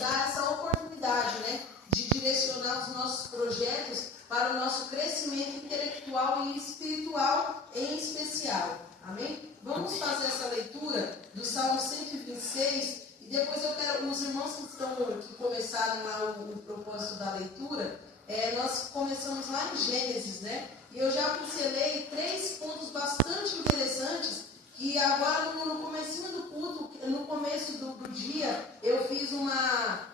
dá essa oportunidade, né, de direcionar os nossos projetos para o nosso crescimento intelectual e espiritual em especial. Amém? Vamos fazer essa leitura do Salmo 126 e depois eu quero, os irmãos que começaram lá o propósito da leitura, nós começamos lá em Gênesis, né? E eu já pincelei 3 pontos bastante interessantes que agora no comecinho do culto, no começo do dia, eu fiz uma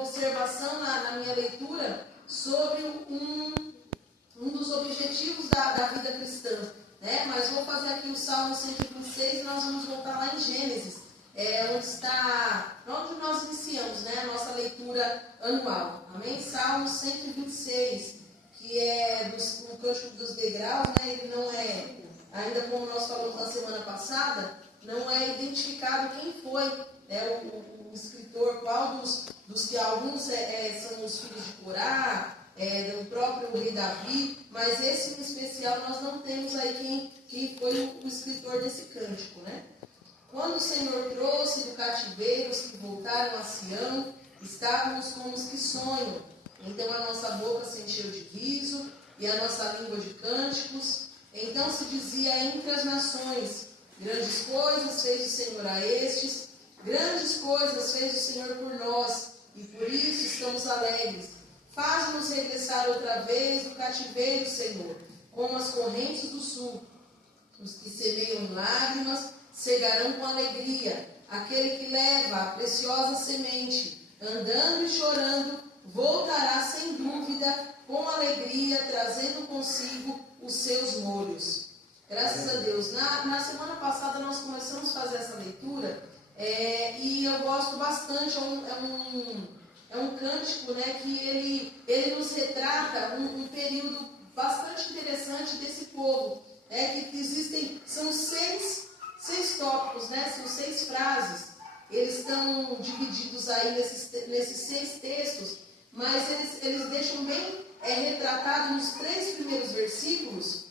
observação na minha leitura sobre um dos objetivos da vida cristã, né? Mas vou fazer aqui o Salmo 126 e nós vamos voltar lá em Gênesis, onde nós iniciamos, né, a nossa leitura anual. Amém? Salmo 126, que é o Cântico dos Degraus, né? Ele não é, ainda como nós falamos na semana passada, não é identificado quem foi, né, o escritor, qual dos que alguns são os filhos de Corá, do próprio rei Davi, mas esse em especial nós não temos aí quem foi o escritor desse cântico, né? Quando o Senhor trouxe do cativeiro os que voltaram a Sião, estávamos como os que sonham. Então a nossa boca se encheu de riso e a nossa língua de cânticos. Então se dizia entre as nações: grandes coisas fez o Senhor a estes, grandes coisas fez o Senhor por nós, e por isso estamos alegres. Faz-nos regressar outra vez do cativeiro, Senhor, como as correntes do sul. Os que semeiam em lágrimas cegarão com alegria. Aquele que leva a preciosa semente, andando e chorando, voltará sem dúvida com alegria, trazendo consigo os seus molhos. Graças a Deus. Na semana passada nós começamos a fazer essa leitura e eu gosto bastante. É um cântico, né, que ele nos retrata um período bastante interessante desse povo. Que existem, são seis tópicos, né, são 6 frases. Eles estão divididos aí nesses 6 textos, mas eles deixam bem retratado nos 3 primeiros versículos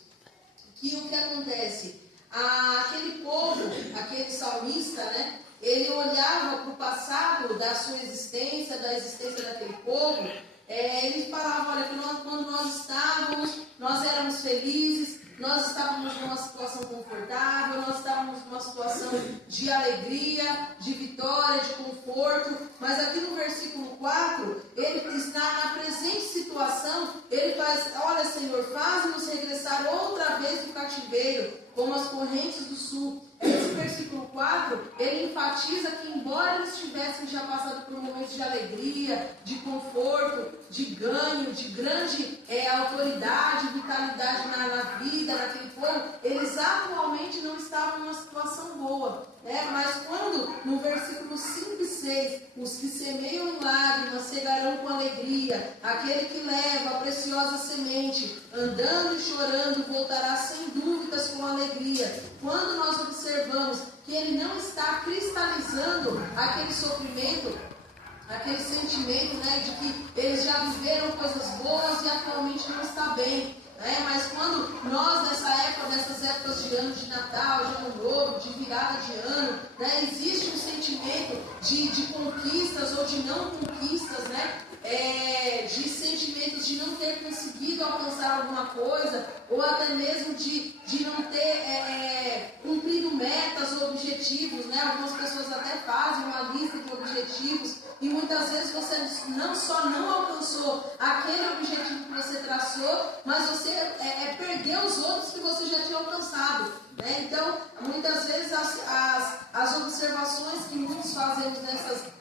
que o que acontece. Aquele povo, aquele salmista, né, ele olhava para o passado da sua existência, da existência daquele povo. Ele falava, olha, que quando nós estávamos, nós éramos felizes, nós estávamos numa situação confortável, nós estávamos numa situação de alegria, de vitória, de conforto. Mas aqui no versículo 4, ele está na presente situação, ele faz, olha, Senhor, faz-nos regressar outra vez do cativeiro, como as correntes do sul. Esse versículo 4, ele enfatiza que embora eles tivessem já passado por momentos de alegria, de conforto, de ganho, de grande autoridade, vitalidade na vida daquele povo, eles atualmente não estavam numa situação boa. Mas quando, no versículo 5 e 6, os que semeiam em lágrimas cegarão com alegria, aquele que leva a preciosa semente, andando e chorando, voltará sem dúvidas com alegria. Quando nós observamos que ele não está cristalizando aquele sofrimento, aquele sentimento, né, de que eles já viveram coisas boas e atualmente não está bem. Mas quando nós, nessas épocas de ano de Natal, de Ano Novo, de virada de ano, né, existe um sentimento de conquistas ou de não conquistas, né, de sentimentos de não ter conseguido alcançar alguma coisa, ou até mesmo de não ter cumprido metas ou objetivos, né? Algumas pessoas até fazem uma lista de objetivos e muitas vezes você não só não alcançou aquele objetivo que você traçou, mas você perdeu os outros que você já tinha alcançado, né? Então, muitas vezes as observações que muitos fazemos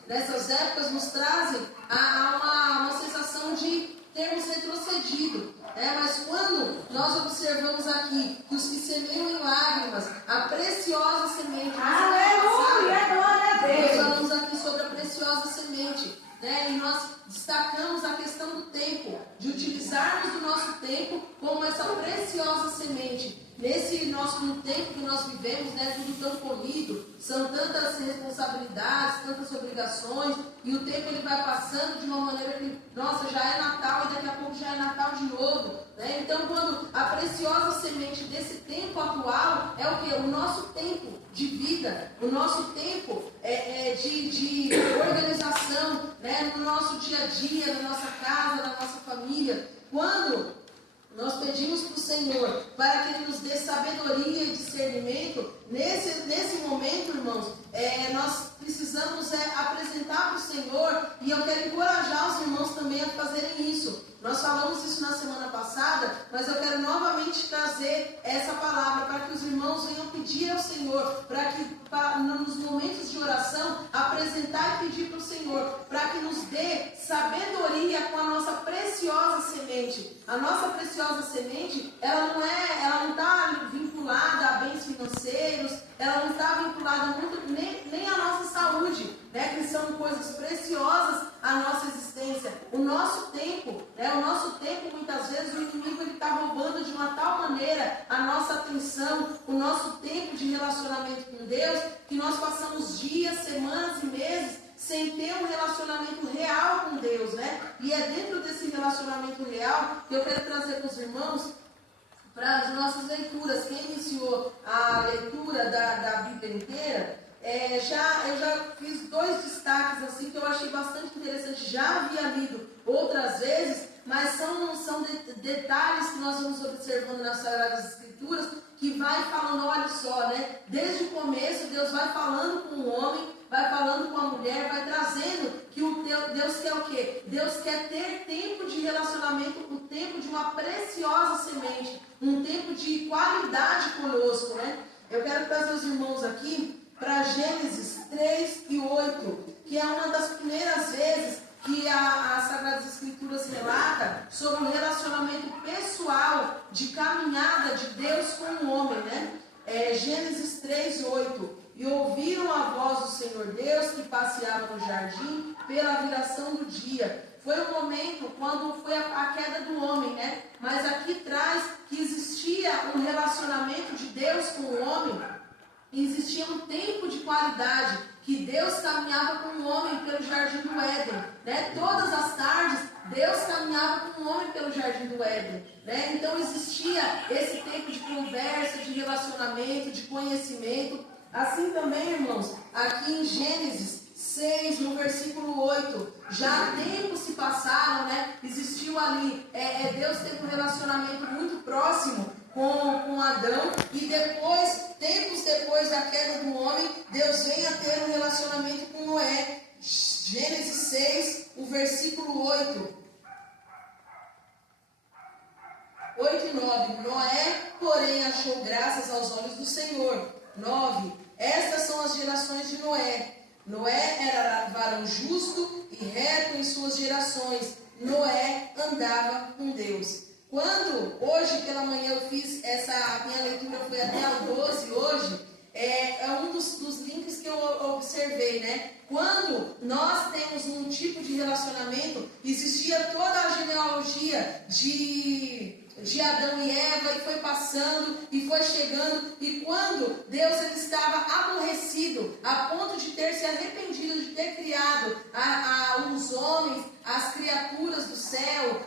nessas épocas nos trazem a uma sensação de termos retrocedido. Mas quando nós observamos aqui que os que semeiam em lágrimas, a preciosa semente, nós falamos aqui sobre a preciosa semente, né? E nós destacamos a questão do tempo, de utilizarmos o nosso tempo como essa preciosa semente. Nesse no tempo que nós vivemos, né, tudo tão corrido, são tantas responsabilidades, tantas obrigações, e o tempo ele vai passando de uma maneira que, nossa, já é Natal e daqui a pouco já é Natal de novo, né? Então, quando a preciosa semente desse tempo atual é o que? O nosso tempo de vida, o nosso tempo de organização, né? dia a dia, na nossa casa, na nossa família. Quando nós pedimos para o Senhor para que Ele nos dê sabedoria e discernimento, nesse momento, irmãos, nós precisamos apresentar para o Senhor, e eu quero encorajar os irmãos também a fazerem isso. Nós falamos isso na semana passada, mas eu quero novamente trazer essa palavra para que os irmãos venham pedir ao Senhor, para que nos momentos de oração apresentar e pedir para o Senhor, para que nos dê sabedoria com a nossa preciosa semente. A nossa preciosa semente, ela não está vinculada a bens financeiros, ela não está vinculada muito nem à nossa saúde, né, que são coisas preciosas à nossa existência. O nosso tempo, muitas vezes o inimigo está roubando de uma tal maneira a nossa atenção, o nosso tempo de relacionamento com Deus, que nós passamos dias, semanas e meses sem ter um relacionamento real com Deus, né? E é dentro desse relacionamento real que eu quero trazer para os irmãos, para as nossas leituras. Quem iniciou a leitura da Bíblia inteira, eu já fiz 2 destaques assim que eu achei bastante interessante. Já havia lido outras vezes, mas são detalhes que nós vamos observando nas Sagradas Escrituras, que vai falando, olha só, né? Desde o começo, Deus vai falando com o homem, vai falando com a mulher, vai trazendo que Deus quer o quê? Deus quer ter tempo de relacionamento, o tempo de uma preciosa semente, um tempo de qualidade conosco, né? Eu quero trazer os irmãos aqui para Gênesis 3 e 8, que é uma das primeiras vezes que as Sagradas Escrituras relata sobre o relacionamento pessoal de caminhada de Deus com o homem, né? Gênesis 3, 8. E ouviram a voz do Senhor Deus que passeava no jardim pela viração do dia. Foi um momento quando foi a queda do homem, né? Mas aqui traz que existia um relacionamento de Deus com o homem, existia um tempo de qualidade, que Deus caminhava com o homem pelo jardim do Éden, né? Todas as tardes, Deus caminhava com o homem pelo jardim do Éden, né? Então existia esse tempo de conversa, de relacionamento, de conhecimento. Assim também, irmãos, aqui em Gênesis 6, no versículo 8, já tempos se passaram, né? Existiu ali, Deus teve um relacionamento muito próximo com Adão, e tempos depois da queda do homem, Deus vem a ter um relacionamento com Noé. Gênesis 6, o versículo 8 e 9. Noé, porém, achou graças aos olhos do Senhor. 9. Estas são as gerações de Noé. Noé era varão justo e reto em suas gerações. Noé andava com Deus. Quando, hoje pela manhã eu fiz a minha leitura foi até ao 12 hoje, é um dos links que eu observei, né? Quando nós temos um tipo de relacionamento, existia toda a genealogia de Adão e Eva, e foi passando, e foi chegando, e quando Deus ele estava aborrecido, a ponto de ter se arrependido de ter criado os homens, as criaturas do céu,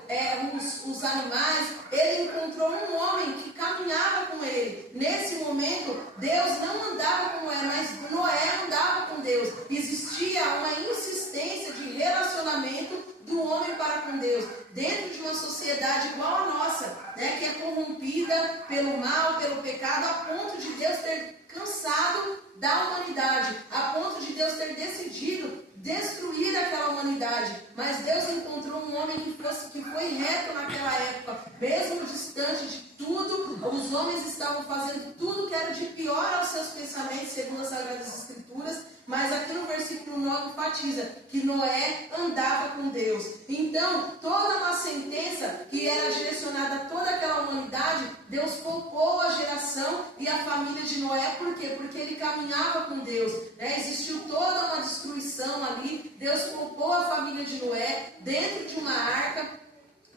os animais, ele encontrou um homem que caminhava com ele. Nesse momento, Deus não andava com Noé, mas Noé andava com Deus. Existia uma insistência de relacionamento do homem para com Deus, dentro de uma sociedade igual a nossa, né, que é corrompida pelo mal, pelo pecado, a ponto de Deus ter cansado da humanidade, a ponto de Deus ter decidido destruir aquela humanidade. Mas Deus encontrou um homem que foi reto naquela época, mesmo distante de tudo. Os homens estavam fazendo tudo que era de pior aos seus pensamentos, segundo as Sagradas Escrituras. Mas aqui no versículo 9 enfatiza que Noé andava com Deus. Então, toda uma sentença que era direcionada a toda aquela humanidade, Deus poupou a geração e a família de Noé. Por quê? Porque ele caminhava com Deus, né? Existiu toda uma destruição ali. Deus poupou a família de Noé dentro de uma arca,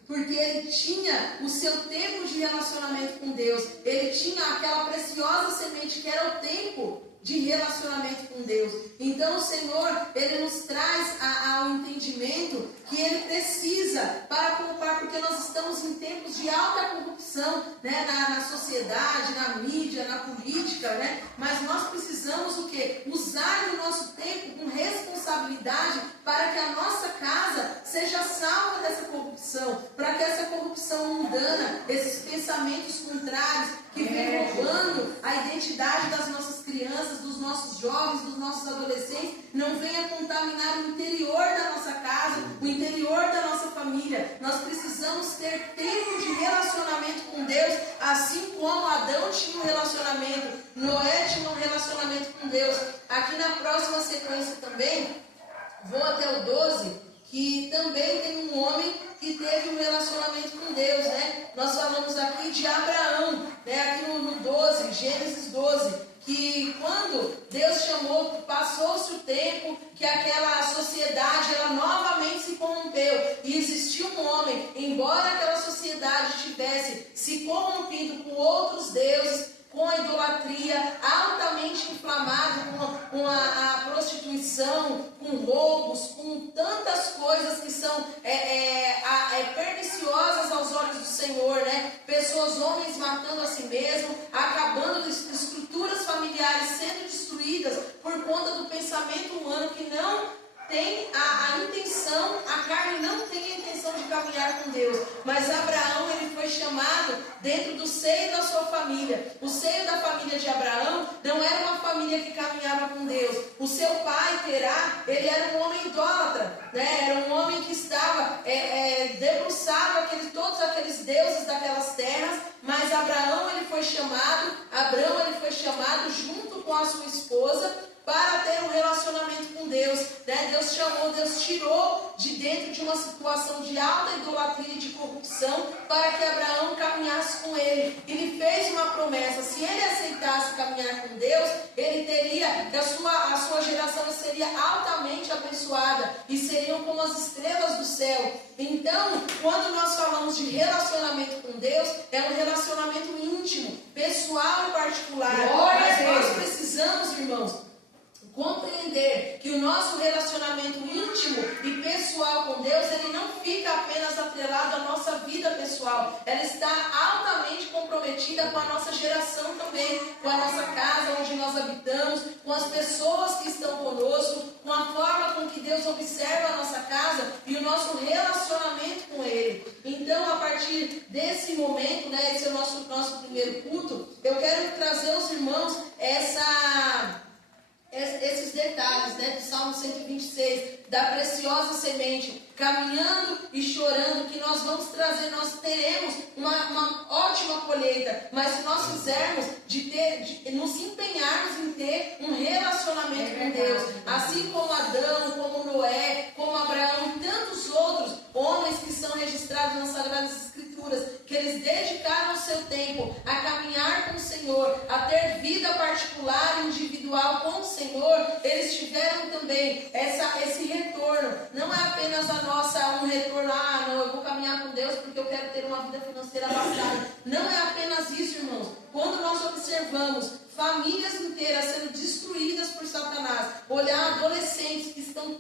porque ele tinha o seu tempo de relacionamento com Deus. Ele tinha aquela preciosa semente que era o tempo de relacionamento com Deus. Então o Senhor, Ele nos traz ao entendimento que Ele precisa para poupar, porque nós estamos em tempos de alta corrupção, né, na sociedade, na mídia, na política, né? Mas nós precisamos o quê? Usar o nosso tempo com responsabilidade para que a nossa casa seja salva dessa corrupção, para que essa corrupção mundana, esses pensamentos contrários que vem roubando a identidade das nossas crianças, dos nossos jovens, dos nossos adolescentes, não venha contaminar o interior da nossa casa, o interior da nossa família. Nós precisamos ter tempo de relacionamento com Deus, assim como Adão tinha um relacionamento, Noé tinha um relacionamento com Deus. Aqui na próxima sequência também, vou até o 12, que também tem um homem que teve um relacionamento com Deus, né? Nós falamos aqui de Abraão, né? Aqui no 12, Gênesis 12, que quando Deus chamou, passou-se o tempo, que aquela sociedade, ela novamente se corrompeu, e existiu um homem, embora aquela sociedade tivesse se corrompido com outros deuses, com a idolatria, altamente inflamado com a prostituição, com roubos, com tantas coisas que são perniciosas aos olhos do Senhor, né? Pessoas, homens matando a si mesmo, acabando com estruturas familiares sendo destruídas por conta do pensamento humano que não tem a intenção, a carne não tem a intenção de caminhar com Deus. Mas Abraão, ele foi chamado dentro do seio da sua família. O seio da família de Abraão não era uma família que caminhava com Deus. O seu pai, Terá, ele era um homem idólatra, né? Era um homem que estava debruçado todos aqueles deuses daquelas terras. Mas Abraão, ele foi chamado junto com a sua esposa, para ter um relacionamento com Deus, né? Deus chamou, Deus tirou de dentro de uma situação de alta idolatria e de corrupção, para que Abraão caminhasse com ele. Ele fez uma promessa: se ele aceitasse caminhar com Deus, ele teria, que a sua geração seria altamente abençoada, e seriam como as estrelas do céu. Então, quando nós falamos de relacionamento com Deus, é um relacionamento íntimo, pessoal e particular. Mas nós precisamos, irmãos, compreender que o nosso relacionamento íntimo e pessoal com Deus, ele não fica apenas atrelado à nossa vida pessoal, ela está altamente comprometida com a nossa geração também, com a nossa casa onde nós habitamos, com as pessoas que estão conosco, com a forma com que Deus observa a nossa casa e o nosso relacionamento com Ele. Então, a partir desse momento, né, esse é o nosso primeiro culto, eu quero trazer aos irmãos esses detalhes, né, do Salmo 126, da preciosa semente, caminhando e chorando, que nós vamos trazer, nós teremos uma ótima colheita, mas se nós fizermos nos empenharmos em ter um relacionamento com Deus, assim como Adão, como Noé, como Abraão e tantos outros homens que são registrados nas Sagradas Escrituras, que eles dedicaram o seu tempo a caminhar com o Senhor, a ter vida particular e individual com o Senhor, eles tiveram também esse retorno. Não é apenas um retorno, não, eu vou caminhar com Deus porque eu quero ter uma vida financeira abastada. Não é apenas isso, irmãos. Quando nós observamos famílias inteiras sendo destruídas por Satanás, olhar adolescentes que estão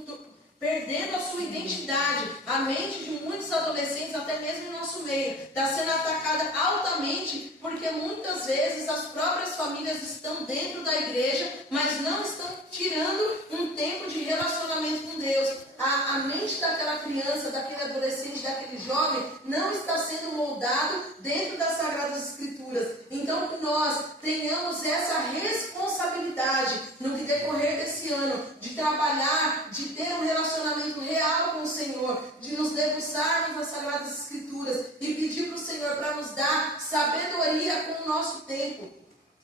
perdendo a sua identidade, a mente de muitos adolescentes, até mesmo em nosso meio, está sendo atacada altamente, porque muitas vezes as próprias famílias estão dentro da igreja, mas não estão tirando um tempo de relacionamento com Deus. A mente daquela criança, daquele adolescente, daquele jovem, não está sendo moldado dentro das Sagradas Escrituras. Então, que nós tenhamos essa responsabilidade no decorrer desse ano, de trabalhar, de ter um relacionamento real com o Senhor, de nos debruçarmos nas Sagradas Escrituras e pedir para o Senhor para nos dar sabedoria com o nosso tempo.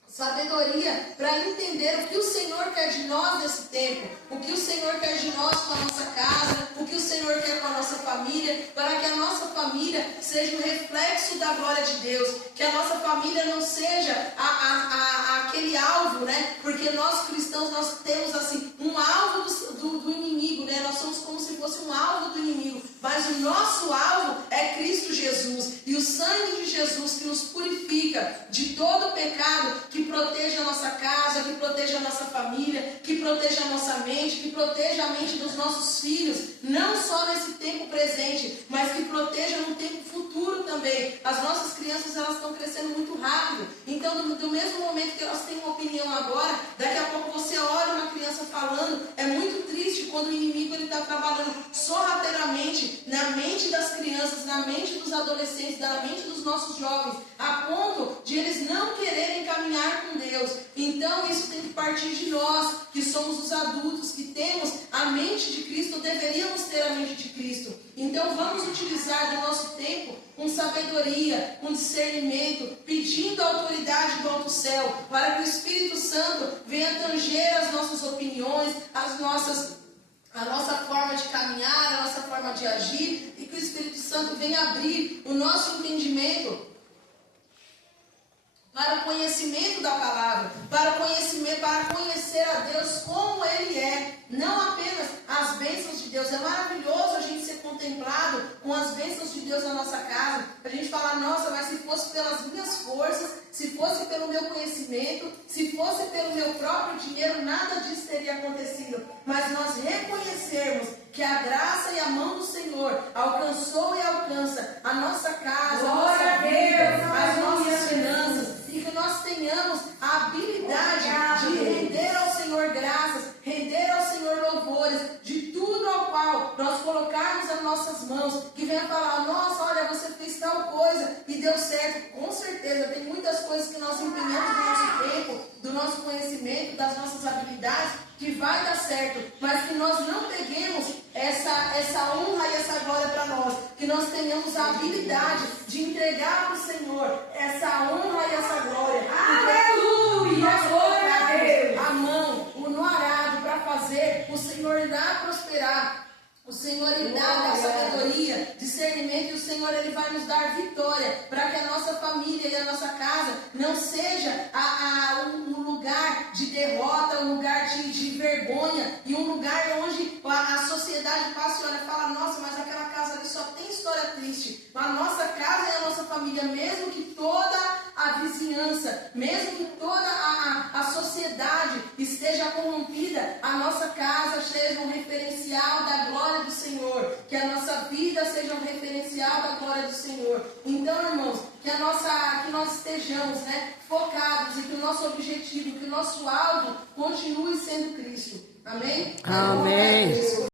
Sabedoria para entender o que o Senhor quer de nós nesse tempo, o que o Senhor quer de nós com a nossa casa, o que o Senhor quer com a nossa família, para que a nossa família seja um reflexo da glória de Deus, que a nossa família não seja aquele alvo, né? Porque nós cristãos, nós temos assim, um alvo do inimigo, né? Nós somos como se fosse um alvo do inimigo, mas o nosso alvo é Cristo Jesus, e o sangue de Jesus que nos purifica de todo pecado, que proteja a nossa casa, que proteja a nossa família, que proteja a nossa mente, que proteja a mente dos nossos filhos, não só nesse tempo presente, mas que proteja no tempo futuro também. As nossas crianças, elas estão crescendo muito rápido, então do mesmo momento que elas têm uma opinião agora, daqui a pouco você olha uma criança falando, é muito triste quando o inimigo está trabalhando sorrateiramente diretamente na mente das crianças, na mente dos adolescentes, na mente dos nossos jovens, a ponto de eles não quererem caminhar com Deus. Então isso tem que partir de nós, que somos os adultos, que temos a mente de Cristo, deveríamos ter a mente de Cristo. Então vamos utilizar do nosso tempo com sabedoria, com discernimento, pedindo a autoridade do alto céu, para que o Espírito Santo venha tanger as nossas opiniões, a nossa forma de caminhar, a nossa forma de agir, e que o Espírito Santo venha abrir o nosso entendimento para o conhecimento da palavra, para conhecer a Deus como Ele é, não apenas as bênçãos de Deus. É maravilhoso a gente ser contemplado com as bênçãos de Deus na nossa casa, a gente falar, nossa, mas se fosse pelas minhas forças, se fosse pelo meu conhecimento, se fosse pelo meu próprio dinheiro, nada disso teria acontecido. Mas nós reconhecermos que a graça e a mão do Senhor alcançou e alcança a nossa casa, a nossa vida, as nossas finanças, e que nós tenhamos a habilidade de render ao Senhor graças, render ao Senhor louvores, de tudo ao qual nós colocarmos as nossas mãos, que venha falar, nossa, olha, você fez tal coisa e deu certo. Com certeza, tem muitas coisas que nós empenhamos do nosso tempo, do nosso conhecimento, das nossas habilidades, que vai dar certo, mas que nós não peguemos essa honra e essa glória para nós, que nós tenhamos a habilidade de entregar para o Senhor essa honra e essa glória. Aleluia! A mão, no arado para fazer, o Senhor irá prosperar. O Senhor Ele dá sabedoria, discernimento, e o Senhor Ele vai nos dar vitória, para que a nossa família e a nossa casa não seja um lugar de derrota, um lugar de vergonha, e um lugar onde a sociedade passa e olha e fala, nossa, mas aquela casa ali só tem história triste. A nossa casa e a nossa família, mesmo que toda a vizinhança, mesmo que toda a sociedade esteja corrompida, a nossa casa seja um referencial da glória do Senhor, que a nossa vida seja um referencial da glória do Senhor. Então, irmãos, que nós estejamos, focados, e que o nosso objetivo, que o nosso alvo continue sendo Cristo. Amém? Amém.